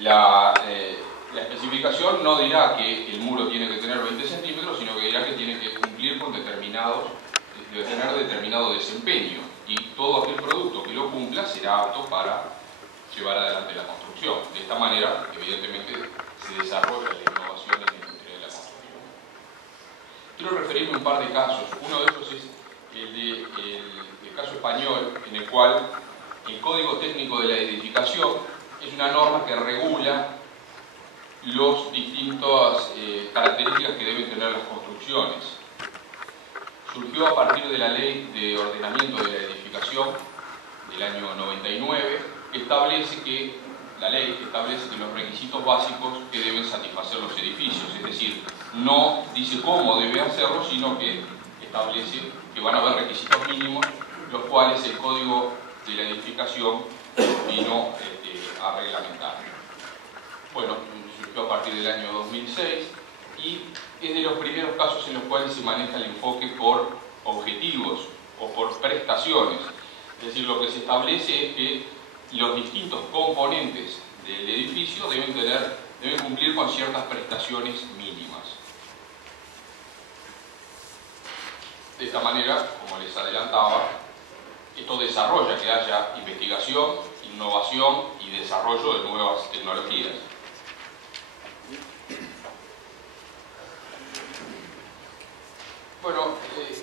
La especificación no dirá que el muro tiene que tener 20 centímetros, sino que dirá que tiene que cumplir con tener determinado desempeño, y todo aquel producto que lo cumpla será apto para llevar adelante la construcción. De esta manera, evidentemente, se desarrolla la innovación en la industria de la construcción. Quiero referirme a un par de casos. Uno de ellos es el caso español, en el cual el Código Técnico de la Edificación es una norma que regula las distintas características que deben tener las construcciones. Surgió a partir de la Ley de Ordenamiento de la Edificación del año 99, que establece que los requisitos básicos que deben satisfacer los edificios, es decir, no dice cómo debe hacerlo, sino que establece que van a haber requisitos mínimos, los cuales el Código de la Edificación vino a reglamentar. Bueno, surgió a partir del año 2006 y es de los primeros casos en los cuales se maneja el enfoque por objetivos o por prestaciones. Es decir, lo que se establece es que los distintos componentes del edificio deben cumplir con ciertas prestaciones mínimas. De esta manera, como les adelantaba, esto desarrolla que haya investigación, innovación y desarrollo de nuevas tecnologías. Bueno,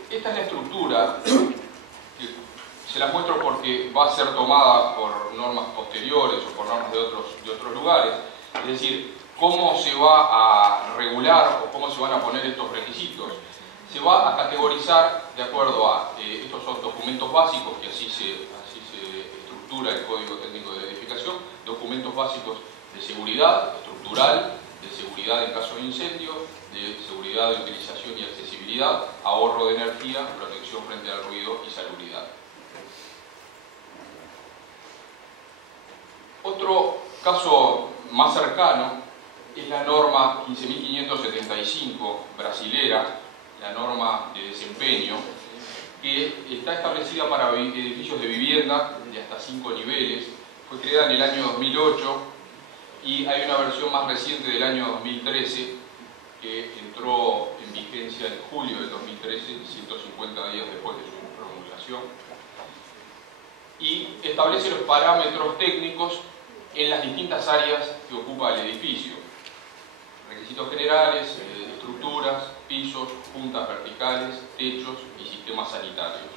esta es la estructura, que se la muestro porque va a ser tomada por normas posteriores o por normas de otros lugares. Es decir, cómo se va a regular o cómo se van a poner estos requisitos. Se va a categorizar de acuerdo a, estos son documentos básicos, que así se estructura el Código Técnico de la Edificación, documentos básicos de seguridad estructural, de seguridad en caso de incendio, de seguridad de utilización y accesibilidad, ahorro de energía, protección frente al ruido y salubridad. Otro caso más cercano es la norma 15.575 brasilera, la norma de desempeño, que está establecida para edificios de vivienda de hasta 5 niveles. Fue creada en el año 2008 y hay una versión más reciente del año 2013 que entró en vigencia en julio del 2013, 150 días después de su promulgación, y establece los parámetros técnicos en las distintas áreas que ocupa el edificio. Requisitos generales, estructuras, pisos, juntas verticales, techos y sistemas sanitarios.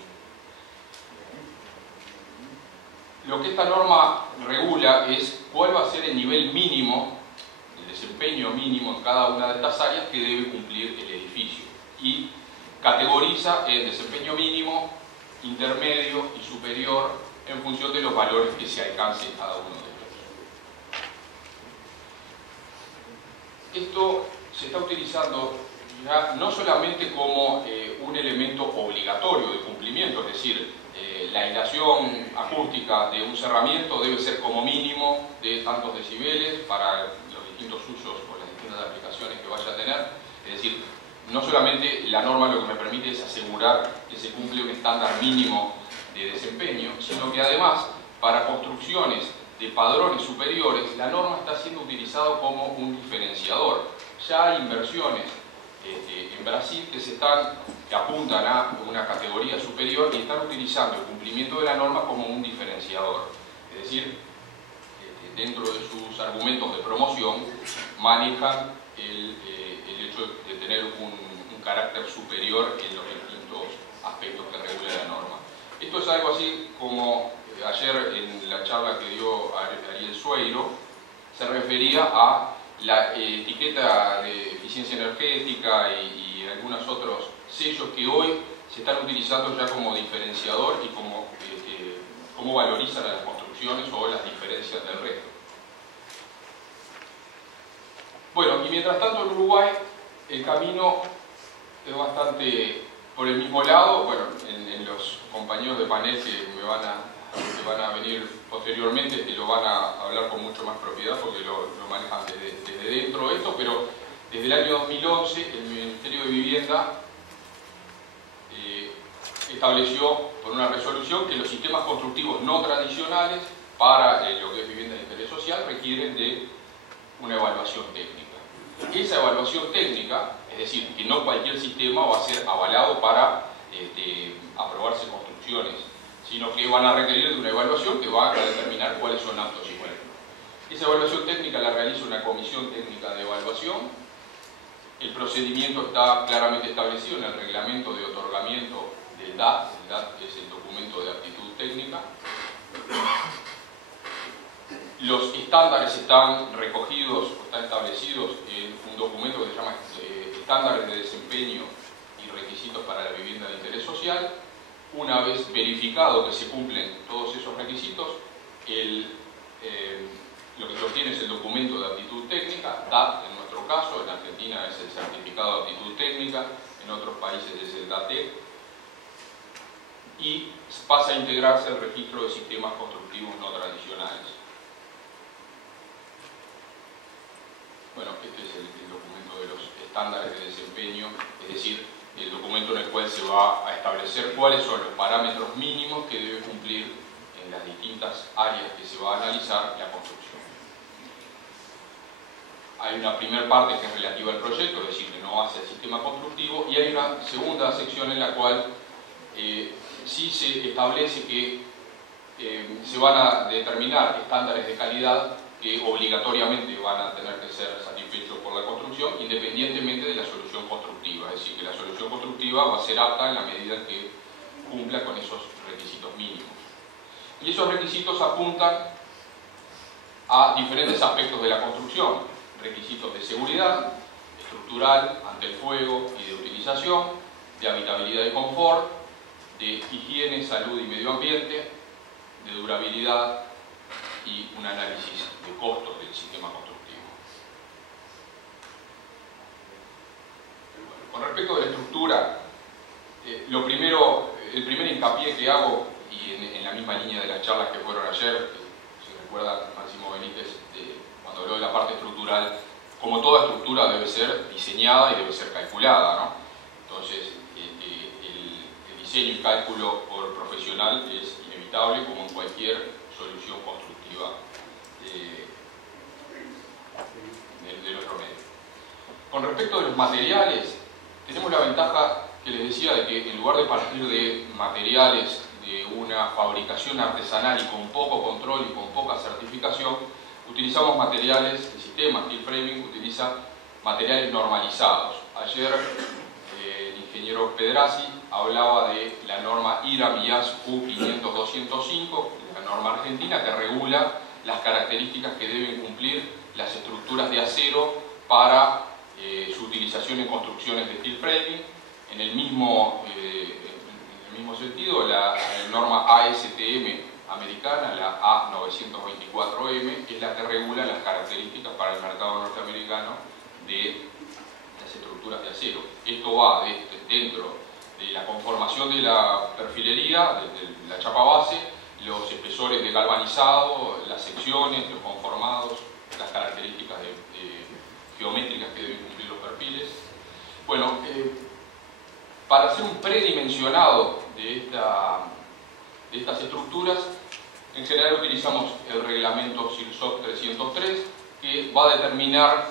Lo que esta norma regula es cuál va a ser el nivel mínimo, el desempeño mínimo en cada una de estas áreas que debe cumplir el edificio, y categoriza el desempeño mínimo, intermedio y superior en función de los valores que se alcance en cada uno de ellos. Esto se está utilizando ya no solamente como un elemento obligatorio de cumplimiento, es decir, la aislación acústica de un cerramiento debe ser como mínimo de tantos decibeles para los distintos usos o las distintas aplicaciones que vaya a tener. Es decir, no solamente la norma lo que me permite es asegurar que se cumple un estándar mínimo de desempeño, sino que además para construcciones de padrones superiores la norma está siendo utilizada como un diferenciador. Ya hay inversiones en Brasil que apuntan a una categoría superior y están utilizando el cumplimiento de la norma como un diferenciador. Es decir, dentro de sus argumentos de promoción manejan el hecho de tener un carácter superior en los distintos aspectos que regula la norma. Esto es algo así como ayer en la charla que dio Ariel Sueiro se refería a la etiqueta de eficiencia energética y algunos otros sellos que hoy se están utilizando ya como diferenciador y como valorizan a las construcciones o las diferencias del resto. Bueno, y mientras tanto en Uruguay el camino es bastante por el mismo lado. Bueno, en los compañeros de panel que van a venir posteriormente, que lo van a hablar con mucho más propiedad porque lo manejan desde dentro de esto, pero desde el año 2011 el Ministerio de Vivienda estableció por una resolución que los sistemas constructivos no tradicionales para lo que es vivienda de interés social requieren de una evaluación técnica. Esa evaluación técnica, es decir, que no cualquier sistema va a ser avalado para aprobarse construcciones, sino que van a requerir de una evaluación que va a determinar cuáles son aptos y cuáles no. Esa evaluación técnica la realiza una comisión técnica de evaluación. El procedimiento está claramente establecido en el reglamento de otorgamiento del DAT. El DAT es el documento de aptitud técnica. Los estándares están recogidos, están establecidos en un documento que se llama Estándares de Desempeño y Requisitos para la Vivienda de Interés Social. Una vez verificado que se cumplen todos esos requisitos, lo que se obtiene es el documento de aptitud técnica, DAT en nuestro caso, en Argentina es el certificado de aptitud técnica, en otros países es el DATE, y pasa a integrarse al registro de sistemas constructivos no tradicionales. Bueno, este es el documento de los estándares de desempeño, es decir, el documento en el cual se va a establecer cuáles son los parámetros mínimos que debe cumplir en las distintas áreas que se va a analizar la construcción. Hay una primera parte que es relativa al proyecto, es decir, que no hace el sistema constructivo, y hay una segunda sección en la cual sí se establece que se van a determinar estándares de calidad que obligatoriamente van a tener que ser satisfechos por la construcción, independientemente de la solución constructiva. Es decir, que la solución constructiva va a ser apta en la medida en que cumpla con esos requisitos mínimos. Y esos requisitos apuntan a diferentes aspectos de la construcción: requisitos de seguridad, estructural, ante el fuego y de utilización, de habitabilidad y confort, de higiene, salud y medio ambiente, de durabilidad y un análisis de costos del sistema constructivo. Con respecto de la estructura, el primer hincapié que hago, y en la misma línea de las charlas que fueron ayer, si recuerdan Máximo Benítez, cuando habló de la parte estructural, como toda estructura debe ser diseñada y debe ser calculada, ¿no? Entonces, el diseño y cálculo por profesional es inevitable, como en cualquier solución constructiva de nuestro medio. Con respecto de los materiales, tenemos la ventaja que les decía de que en lugar de partir de materiales de una fabricación artesanal y con poco control y con poca certificación, utilizamos materiales, el sistema Steel Framing utiliza materiales normalizados. Ayer el ingeniero Pedrazzi hablaba de la norma IRA-MIAS U500-205, la norma argentina que regula las características que deben cumplir las estructuras de acero para su utilización en construcciones de steel framing. En el mismo sentido, la norma ASTM americana, la A924M, es la que regula las características para el mercado norteamericano de las estructuras de acero. Esto va dentro de la conformación de la perfilería, de la chapa base, los espesores de galvanizado, las secciones, los conformados, las características geométricas que deben cumplir los perfiles. Bueno, para hacer un predimensionado de estas estructuras, en general utilizamos el reglamento SIRSOC 303, que va a determinar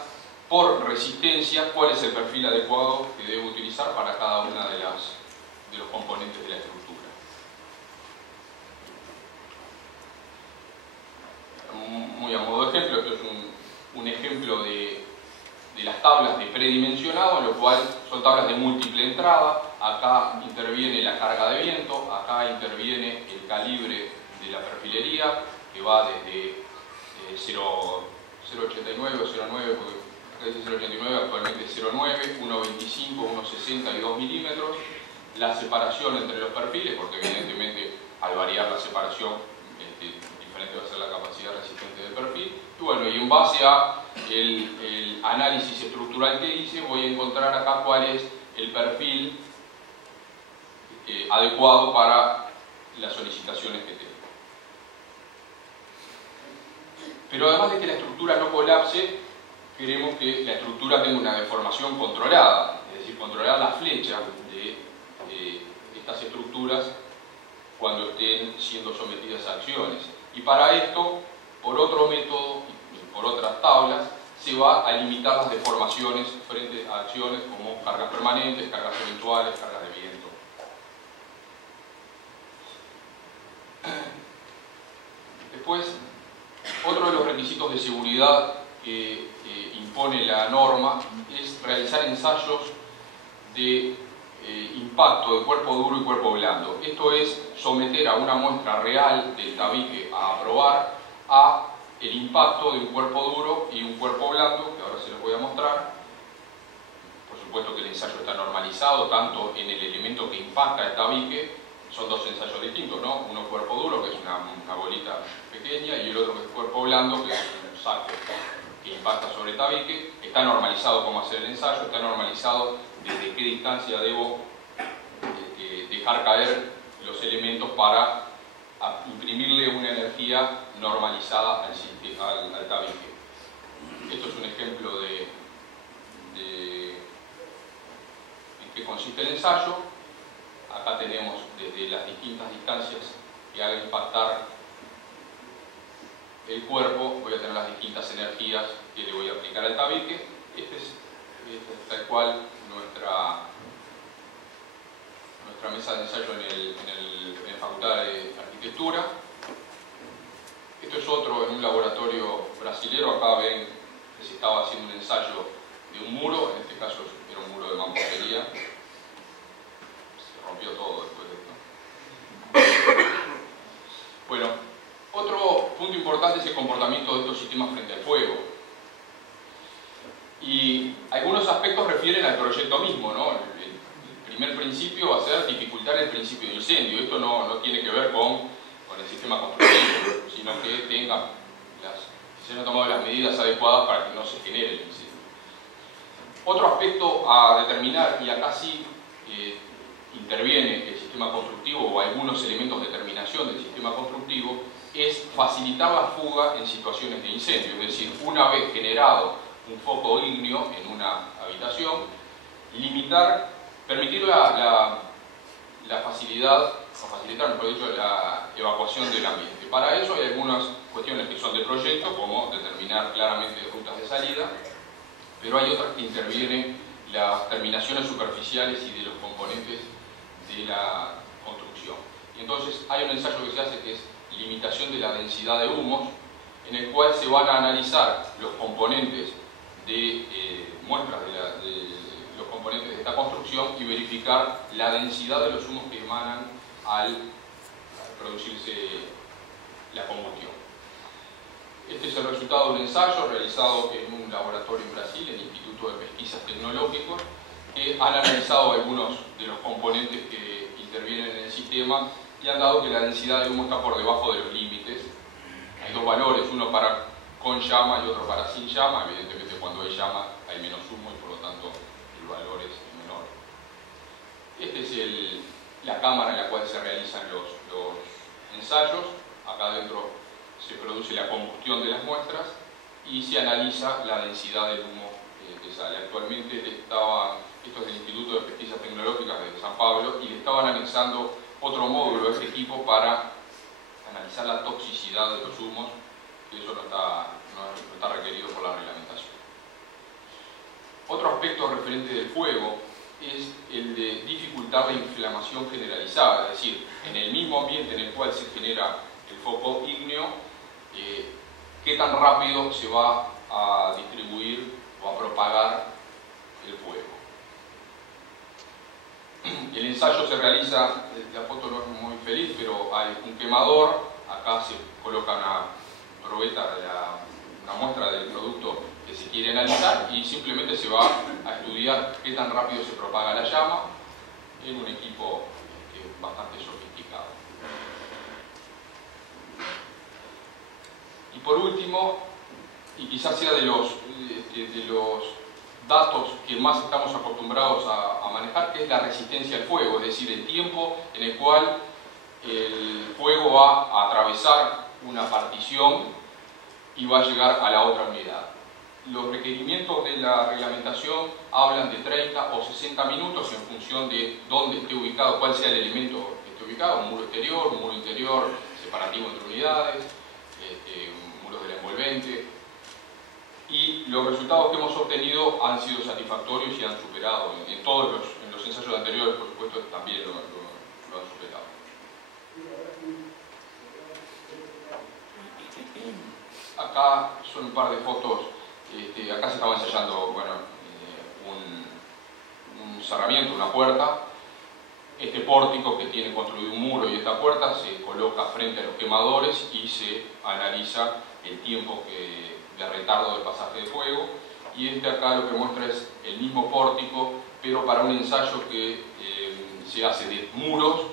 por resistencia cuál es el perfil adecuado que debe utilizar para cada una de los componentes de la estructura. Muy a modo de ejemplo, esto es un ejemplo de las tablas de predimensionado, en lo cual son tablas de múltiple entrada. Acá interviene la carga de viento, acá interviene el calibre de la perfilería, que va desde 0,89 o 0,9, porque dice 0,89, actualmente 0,9, 1,25, 1,60 y 2 milímetros. La separación entre los perfiles, porque evidentemente al variar la separación, diferente va a ser la capacidad resistente del perfil. Y bueno, y en base a el análisis estructural que hice, voy a encontrar acá cuál es el perfil adecuado para las solicitaciones que tengo. Pero además de que la estructura no colapse, queremos que la estructura tenga una deformación controlada, es decir, controlar la flecha de estas estructuras cuando estén siendo sometidas a acciones. Y para esto, por otro método, por otras tablas, se va a limitar las deformaciones frente a acciones como cargas permanentes, cargas eventuales, cargas de viento. Después, otro de los requisitos de seguridad que impone la norma es realizar ensayos de impacto de cuerpo duro y cuerpo blando. Esto es someter a una muestra real del tabique a probar a el impacto de un cuerpo duro y un cuerpo blando, que ahora se los voy a mostrar. Por supuesto que el ensayo está normalizado tanto en el elemento que impacta el tabique. Son dos ensayos distintos, ¿no? Uno cuerpo duro, que es una bolita pequeña, y el otro que es cuerpo blando, que es un saco que impacta sobre el tabique. Está normalizado cómo hacer el ensayo, está normalizado desde qué distancia debo dejar caer los elementos para imprimirle una energía normalizada al tabique. Esto es un ejemplo de en qué consiste el ensayo. Acá tenemos desde las distintas distancias que haga impactar el cuerpo, voy a tener las distintas energías que le voy a aplicar al tabique. Este es tal cual nuestra mesa de ensayo en la Facultad de Arquitectura. Esto es otro en un laboratorio brasilero. Acá ven que se estaba haciendo un ensayo de un muro, en este caso era un muro de mampostería. Se rompió todo después de esto. Bueno, otro punto importante es el comportamiento de estos sistemas frente al fuego. Y algunos aspectos refieren al proyecto mismo, ¿no? El primer principio va a ser dificultar el principio de incendio. Esto no tiene que ver con el sistema constructivo, sino que se hayan tomado las medidas adecuadas para que no se genere el incendio. Otro aspecto a determinar, y acá sí interviene el sistema constructivo o algunos elementos de determinación del sistema constructivo, es facilitar la fuga en situaciones de incendio. Es decir, una vez generado un foco ígneo en una habitación, permitir la facilidad, o facilitar, mejor dicho, la evacuación del ambiente. Para eso hay algunas cuestiones que son de proyecto, como determinar claramente rutas de salida, pero hay otras que intervienen las terminaciones superficiales y de los componentes de la construcción. Y entonces hay un ensayo que se hace que es limitación de la densidad de humos, en el cual se van a analizar los componentes de muestras de los componentes de esta construcción y verificar la densidad de los humos que emanan al producirse la combustión. Este es el resultado de un ensayo realizado en un laboratorio en Brasil, el Instituto de Pesquisas Tecnológicas, que han analizado algunos de los componentes que intervienen en el sistema y han dado que la densidad de humo está por debajo de los límites. Hay dos valores, uno para con llama y otro para sin llama. Evidentemente cuando hay llama hay menos humo y por lo tanto el valor es menor. Esta es la cámara en la cual se realizan los ensayos. Acá adentro se produce la combustión de las muestras y se analiza la densidad del humo que sale. Actualmente esto es del Instituto de Pesquisas Tecnológicas de San Pablo, y le estaban anexando otro módulo a este equipo para analizar la toxicidad de los humos, que eso no está requerido por la reglamentación. Otro aspecto referente del fuego es el de dificultar la inflamación generalizada, es decir, en el mismo ambiente en el cual se genera el foco ígneo, qué tan rápido se va a distribuir o a propagar el fuego. El ensayo se realiza, la foto no es muy feliz, pero hay un quemador, acá se coloca una probeta, una muestra del producto que se quiere analizar, y simplemente se va a estudiar qué tan rápido se propaga la llama en un equipo bastante sofisticado. Y por último, y quizás sea de los datos que más estamos acostumbrados a manejar, que es la resistencia al fuego, es decir, el tiempo en el cual el fuego va a atravesar una partición y va a llegar a la otra unidad. Los requerimientos de la reglamentación hablan de 30 o 60 minutos en función de dónde esté ubicado, cuál sea el elemento que esté ubicado, un muro exterior, un muro interior, separativo entre unidades, muros del envolvente. Y los resultados que hemos obtenido han sido satisfactorios y han superado, en todos los ensayos anteriores, por supuesto, también lo han superado. Acá son un par de fotos. Acá se estaba ensayando, bueno, un cerramiento, una puerta. Este pórtico que tiene construido un muro y esta puerta se coloca frente a los quemadores y se analiza el tiempo de retardo del pasaje de fuego. Y acá lo que muestra es el mismo pórtico, pero para un ensayo que se hace de muros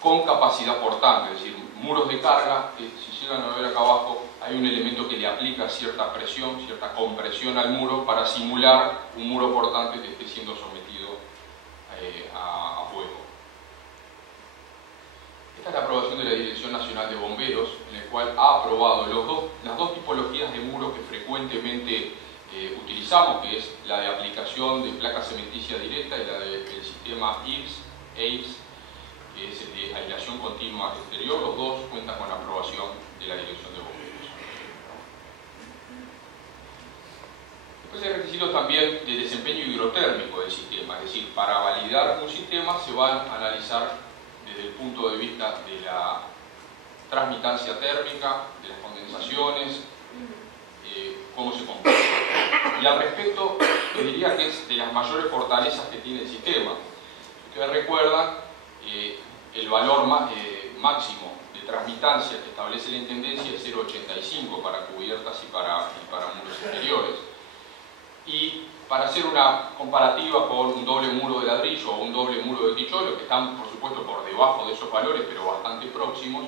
con capacidad portante, es decir, muros de carga, que si llegan a ver acá abajo, hay un elemento que le aplica cierta presión, cierta compresión al muro para simular un muro portante que esté siendo sometido a fuego. Esta es la aprobación de la Dirección Nacional de Bomberos, en el cual ha aprobado las dos tipologías de muros que frecuentemente utilizamos, que es la de aplicación de placa cementicia directa y la del sistema AIBS, que es el de aislación continua exterior. Los dos cuentan con la aprobación de la Dirección de Bomberos. Después hay requisitos también de desempeño hidrotérmico del sistema, es decir, para validar un sistema se van a analizar desde el punto de vista de la transmitancia térmica, de las condensaciones, cómo se comporta. Y al respecto, les diría que es de las mayores fortalezas que tiene el sistema. Ustedes recuerdan el valor máximo de transmitancia que establece la Intendencia es 0,85 para cubiertas y para muros exteriores. Y para hacer una comparativa con un doble muro de ladrillo o un doble muro de ticholo, que están por supuesto por debajo de esos valores, pero bastante próximos,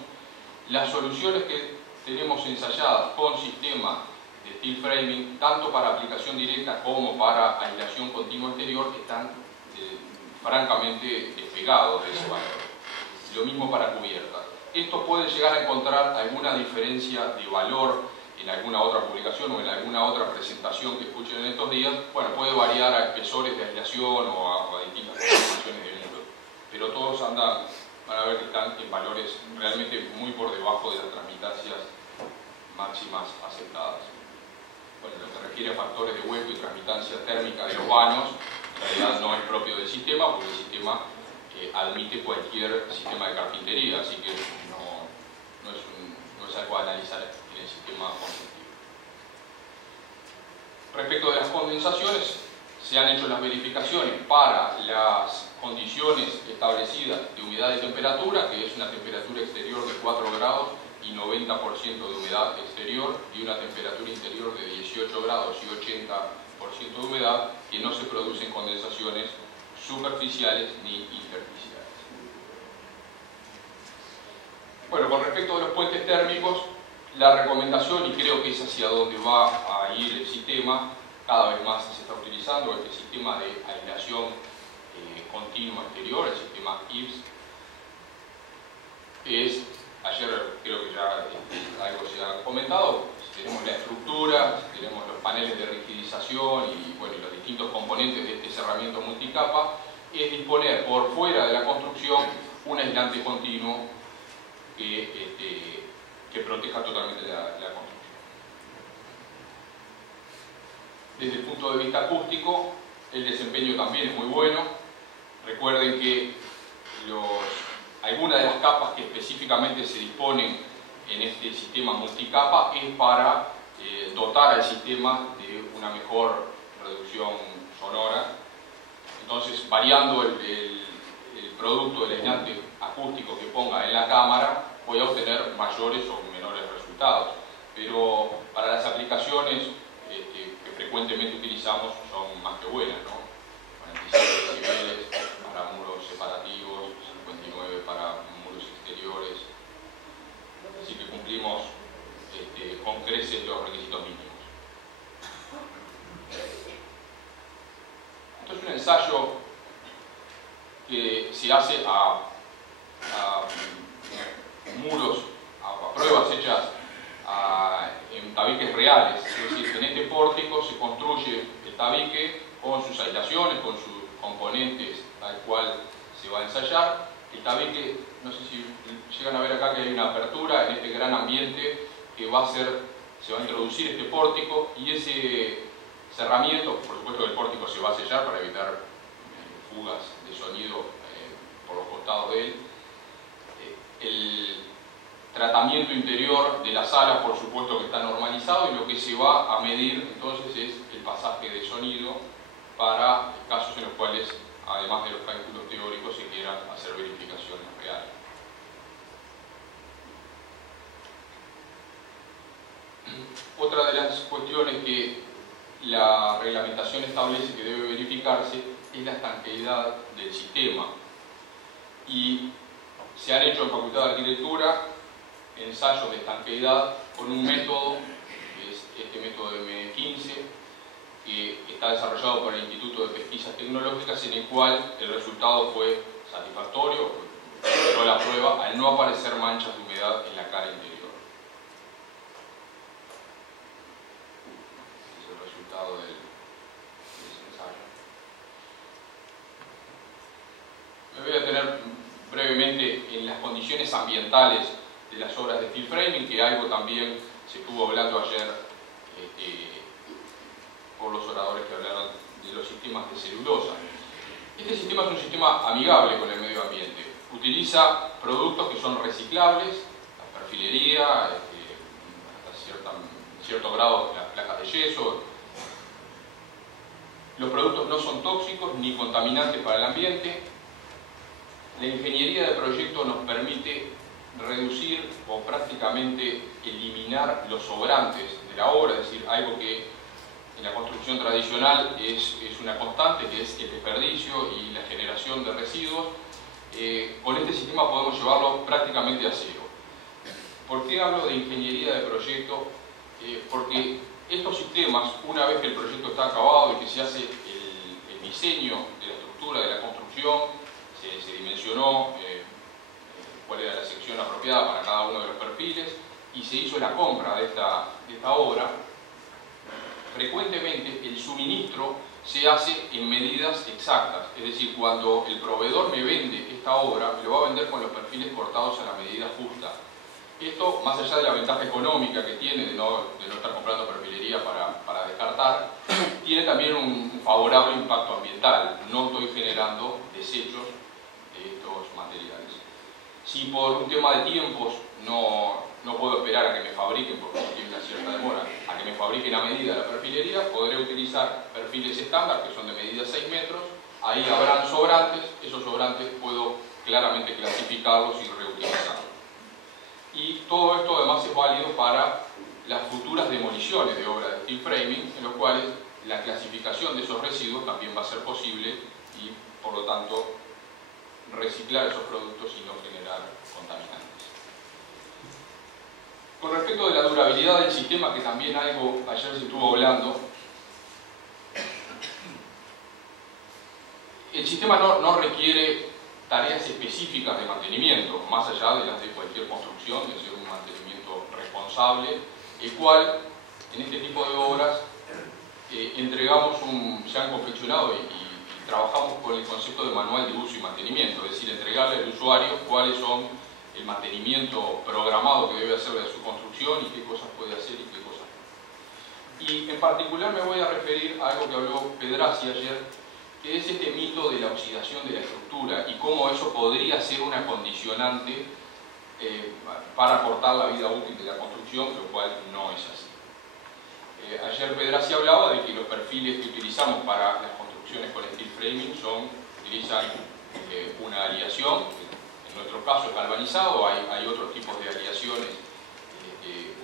las soluciones que tenemos ensayadas con sistema de steel framing, tanto para aplicación directa como para aislación continua exterior, están francamente despegados de ese valor. Lo mismo para cubiertas. Esto puede llegar a encontrar alguna diferencia de valor en alguna otra publicación o en alguna otra presentación que escuchen en estos días. Bueno, puede variar a espesores de aislación o a distintas conformaciones de muro, pero todos van a ver que están en valores realmente muy por debajo de las transmitancias máximas aceptadas. Bueno, lo que refiere a factores de hueco y transmitancia térmica de los vanos, en realidad no es propio del sistema, porque el sistema admite cualquier sistema de carpintería, así que no es algo a analizar en el sistema constructivo. Respecto de las condensaciones, se han hecho las verificaciones para las condiciones establecidas de humedad y temperatura, que es una temperatura exterior de 4 grados y 90% de humedad exterior, y una temperatura interior de 18 grados y 80% de humedad, que no se producen condensaciones superficiales ni interficiales. Bueno, con respecto a los puentes térmicos, la recomendación, y creo que es hacia donde va a ir el sistema, cada vez más se está utilizando este sistema de aislación continua exterior, el sistema IBS, es, ayer creo que ya algo se ha comentado, si tenemos la estructura, si tenemos los paneles de rigidización y bueno, los distintos componentes de este cerramiento multicapa, es disponer por fuera de la construcción un aislante continuo que proteja totalmente la construcción. Desde el punto de vista acústico, el desempeño también es muy bueno. Recuerden que algunas de las capas que específicamente se disponen en este sistema multicapa es para dotar al sistema de una mejor reducción sonora. Entonces, variando el producto del aislante acústico que ponga en la cámara, voy a obtener mayores o menores resultados. Pero para las aplicaciones que frecuentemente utilizamos son más que buenas, ¿no? 45 decibeles para muros separativos, 59 para muros exteriores. Así que cumplimos con creces los requisitos mínimos. Esto es un ensayo que se hace a muros, a pruebas hechas en tabiques reales. Es decir, en este pórtico se construye el tabique con sus aislaciones, con sus componentes tal cual se va a ensayar. El tabique, no sé si llegan a ver acá que hay una apertura en este gran ambiente que va a ser se va a introducir este pórtico y ese cerramiento, por supuesto el pórtico se va a sellar para evitar fugas de sonido por los costados de él. El tratamiento interior de la sala, por supuesto que está normalizado, y lo que se va a medir entonces es el pasaje de sonido para casos en los cuales, además de los cálculos teóricos, se quieran hacer verificaciones reales. Otra de las cuestiones que la reglamentación establece que debe verificarse es la estanqueidad del sistema. Y se han hecho en Facultad de Arquitectura ensayos de estanqueidad con un método, que es este método de M15, que está desarrollado por el Instituto de Pesquisas Tecnológicas, en el cual el resultado fue satisfactorio, pero la prueba al no aparecer manchas de humedad en la cara interior. Este es el resultado de ese ensayo. Me voy a detener brevemente en las condiciones ambientales de las obras de steel framing, que algo también se estuvo hablando ayer por los oradores que hablaron de los sistemas de celulosa. Este sistema es un sistema amigable con el medio ambiente. Utiliza productos que son reciclables, la perfilería, hasta cierto grado las placas de yeso. Los productos no son tóxicos ni contaminantes para el ambiente. La ingeniería de proyecto nos permite reducir o prácticamente eliminar los sobrantes de la obra, es decir, algo que en la construcción tradicional es una constante, que es el desperdicio y la generación de residuos. Con este sistema podemos llevarlo prácticamente a cero. ¿Por qué hablo de ingeniería de proyecto? Porque estos sistemas, una vez que el proyecto está acabado y que se hace el diseño de la estructura de la construcción, se dimensionó cuál era la sección apropiada para cada uno de los perfiles y se hizo la compra de esta obra, frecuentemente el suministro se hace en medidas exactas. Es decir, cuando el proveedor me vende esta obra, me lo va a vender con los perfiles cortados a la medida justa. Esto, más allá de la ventaja económica que tiene de no estar comprando perfilería para descartar, tiene también un favorable impacto ambiental. No estoy generando desechos de estos materiales. Si por un tema de tiempos no puedo esperar a que me fabriquen, porque tiene una cierta demora, a que me fabriquen a medida la perfilería, podré utilizar perfiles estándar, que son de medida 6 metros, ahí habrán sobrantes, esos sobrantes puedo claramente clasificarlos y reutilizarlos. Y todo esto además es válido para las futuras demoliciones de obras de steel framing, en los cuales la clasificación de esos residuos también va a ser posible y, por lo tanto, reciclar esos productos y no generar contaminantes. Con respecto de la durabilidad del sistema, que también algo ayer se estuvo hablando, el sistema no requiere tareas específicas de mantenimiento, más allá de las de cualquier construcción, de ser un mantenimiento responsable, el cual, en este tipo de obras, se han confeccionado y trabajamos con el concepto de manual de uso y mantenimiento, es decir, entregarle al usuario cuáles son el mantenimiento programado que debe hacer de su construcción y qué cosas puede hacer y qué cosas no. Y en particular me voy a referir a algo que habló Pedrassi ayer, que es este mito de la oxidación de la estructura y cómo eso podría ser una condicionante para cortar la vida útil de la construcción, lo cual no es así. Ayer Pedrassi hablaba de que los perfiles que utilizamos para las construcciones con steel framing utilizan una aleación, en nuestro caso es galvanizado, hay otros tipos de aleaciones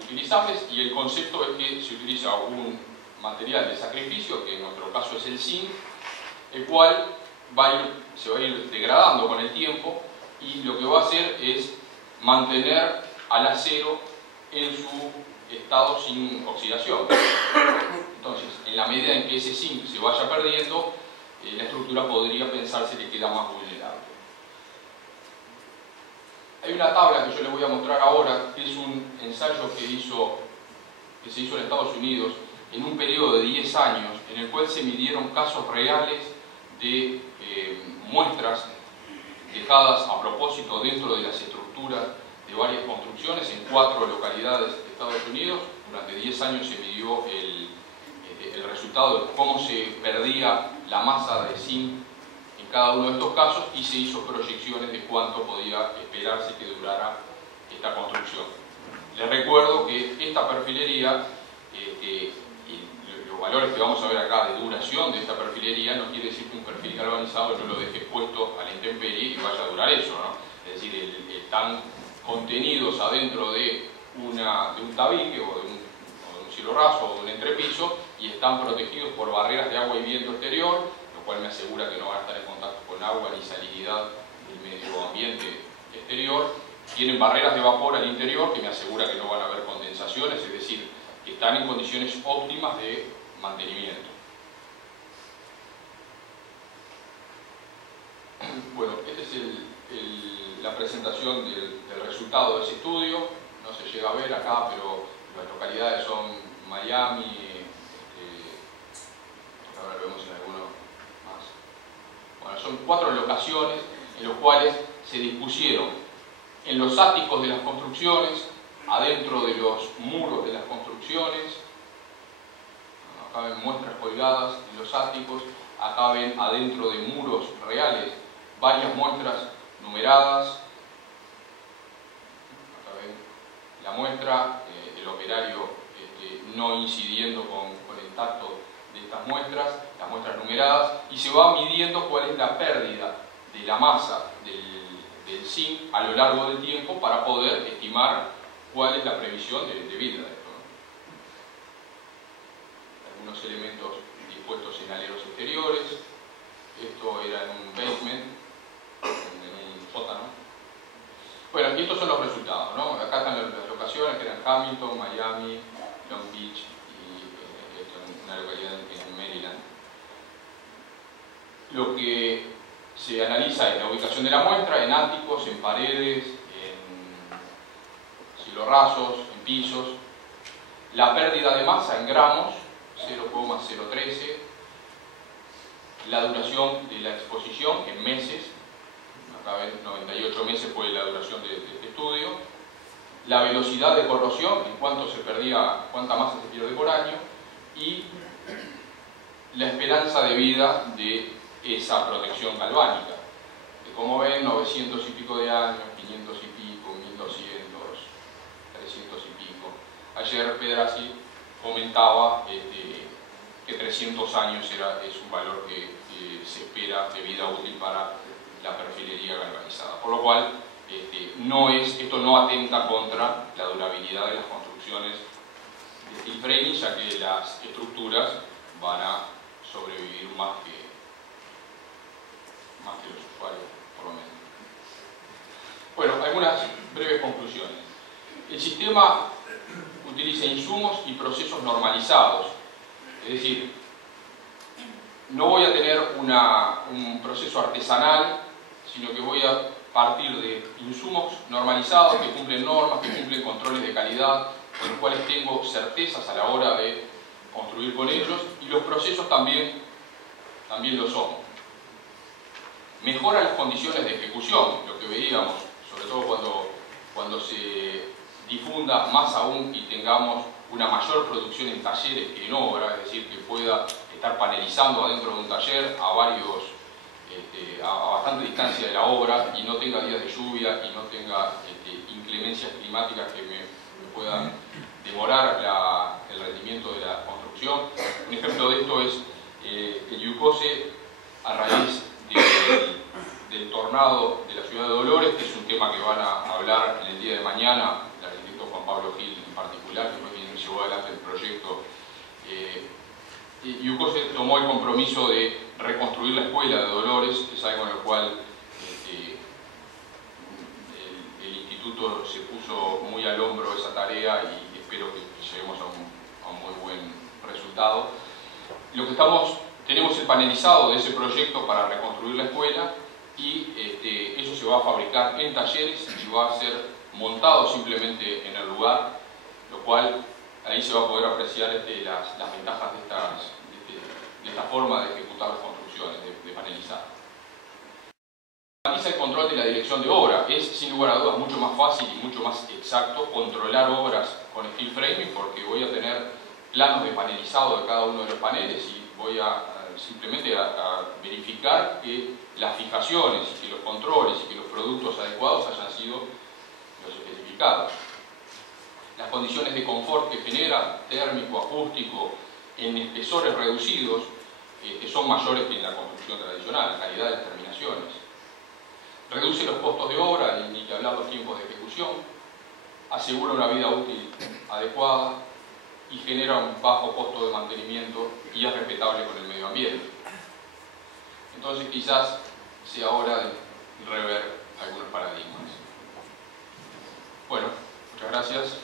utilizables, y el concepto es que se utiliza un material de sacrificio, que en nuestro caso es el zinc, el cual se va a ir degradando con el tiempo y lo que va a hacer es mantener al acero en su estado sin oxidación. Entonces, en la medida en que ese zinc se vaya perdiendo, la estructura podría pensarse que queda más vulnerable. Hay una tabla que yo les voy a mostrar ahora, que es un ensayo que se hizo en Estados Unidos en un periodo de 10 años, en el cual se midieron casos reales de muestras dejadas a propósito dentro de las estructuras de varias construcciones en 4 localidades de Estados Unidos, durante 10 años se midió el resultado de cómo se perdía la masa de zinc en cada uno de estos casos y se hizo proyecciones de cuánto podía esperarse que durara esta construcción. Les recuerdo que esta perfilería, y los valores que vamos a ver acá de duración de esta perfilería, no quiere decir que un perfil galvanizado yo lo deje expuesto a la intemperie y vaya a durar eso, ¿no? Es decir, están contenidos adentro de un tabique o de un cielo raso o de un entrepiso y están protegidos por barreras de agua y viento exterior, lo cual me asegura que no van a estar en contacto con agua ni salinidad del medio ambiente exterior. Tienen barreras de vapor al interior que me asegura que no van a haber condensaciones, es decir, que están en condiciones óptimas de mantenimiento. Bueno, esta es la presentación del resultado de ese estudio. No se llega a ver acá, pero las localidades son Miami, ahora lo vemos en alguno más. Bueno, son 4 locaciones en las cuales se dispusieron en los áticos de las construcciones, adentro de los muros de las construcciones. Acá ven muestras colgadas en los áticos, acá ven adentro de muros reales varias muestras numeradas. Acá ven la muestra, el operario no incidiendo con el tacto de estas muestras, las muestras numeradas, y se va midiendo cuál es la pérdida de la masa del zinc a lo largo del tiempo para poder estimar cuál es la previsión de vida de esto, ¿no? Algunos elementos dispuestos en aleros exteriores. Esto era en un basement, en un sótano. Bueno, y estos son los resultados, ¿no? Acá están las locaciones que eran Hamilton, Miami, Long Beach y una localidad en Maryland. Lo que se analiza es la ubicación de la muestra en áticos, en paredes, en cielos rasos, en pisos. La pérdida de masa en gramos, 0,013. La duración de la exposición en meses. Acá ven, 98 meses fue la duración de este estudio. La velocidad de corrosión, en cuánto se perdía, cuánta masa se pierde por año, y la esperanza de vida de esa protección galvánica. Como ven, 900 y pico de años, 500 y pico, 1200, 300 y pico. Ayer Pedrassi comentaba que 300 años es un valor que se espera de vida útil para la perfilería galvanizada. Por lo cual, esto no atenta contra la durabilidad de las construcciones de steel framing, ya que las estructuras van a sobrevivir más que los usuarios, por lo menos. Bueno, algunas breves conclusiones. El sistema utiliza insumos y procesos normalizados, es decir, no voy a tener un proceso artesanal, sino que voy a partir de insumos normalizados que cumplen normas, que cumplen controles de calidad, con los cuales tengo certezas a la hora de construir con ellos, y los procesos también lo son. Mejora las condiciones de ejecución, lo que veíamos, sobre todo cuando se difunda más aún y tengamos una mayor producción en talleres que en obra, es decir, que pueda estar panelizando adentro de un taller a bastante distancia de la obra y no tenga días de lluvia y no tenga inclemencias climáticas que me puedan demorar el rendimiento de la construcción. Un ejemplo de esto es el Yucose a raíz del tornado de la ciudad de Dolores, que es un tema que van a hablar en el día de mañana, el arquitecto Juan Pablo Gil en particular, que fue quien llevó adelante el proyecto. Yucose tomó el compromiso de reconstruir la escuela de Dolores, que es algo en lo cual el instituto se puso muy al hombro esa tarea y espero que lleguemos a un muy buen resultado. Lo que tenemos el panelizado de ese proyecto para reconstruir la escuela y eso se va a fabricar en talleres y va a ser montado simplemente en el lugar, lo cual ahí se va a poder apreciar las ventajas de esta forma de ejecutar las construcciones, de panelizar. Realiza el control de la dirección de obra. es sin lugar a dudas mucho más fácil y mucho más exacto controlar obras con steel framing, porque voy a tener planos de panelizado de cada uno de los paneles y voy a simplemente a verificar que las fijaciones y que los controles y que los productos adecuados hayan sido los especificados. Las condiciones de confort que genera, térmico, acústico, en espesores reducidos, que son mayores que en la construcción tradicional, la calidad de las terminaciones. Reduce los costos de obra, ni que hablar los tiempos de ejecución, asegura una vida útil adecuada y genera un bajo costo de mantenimiento y es respetable con el medio ambiente. Entonces quizás sea hora de rever algunos paradigmas. Bueno, muchas gracias.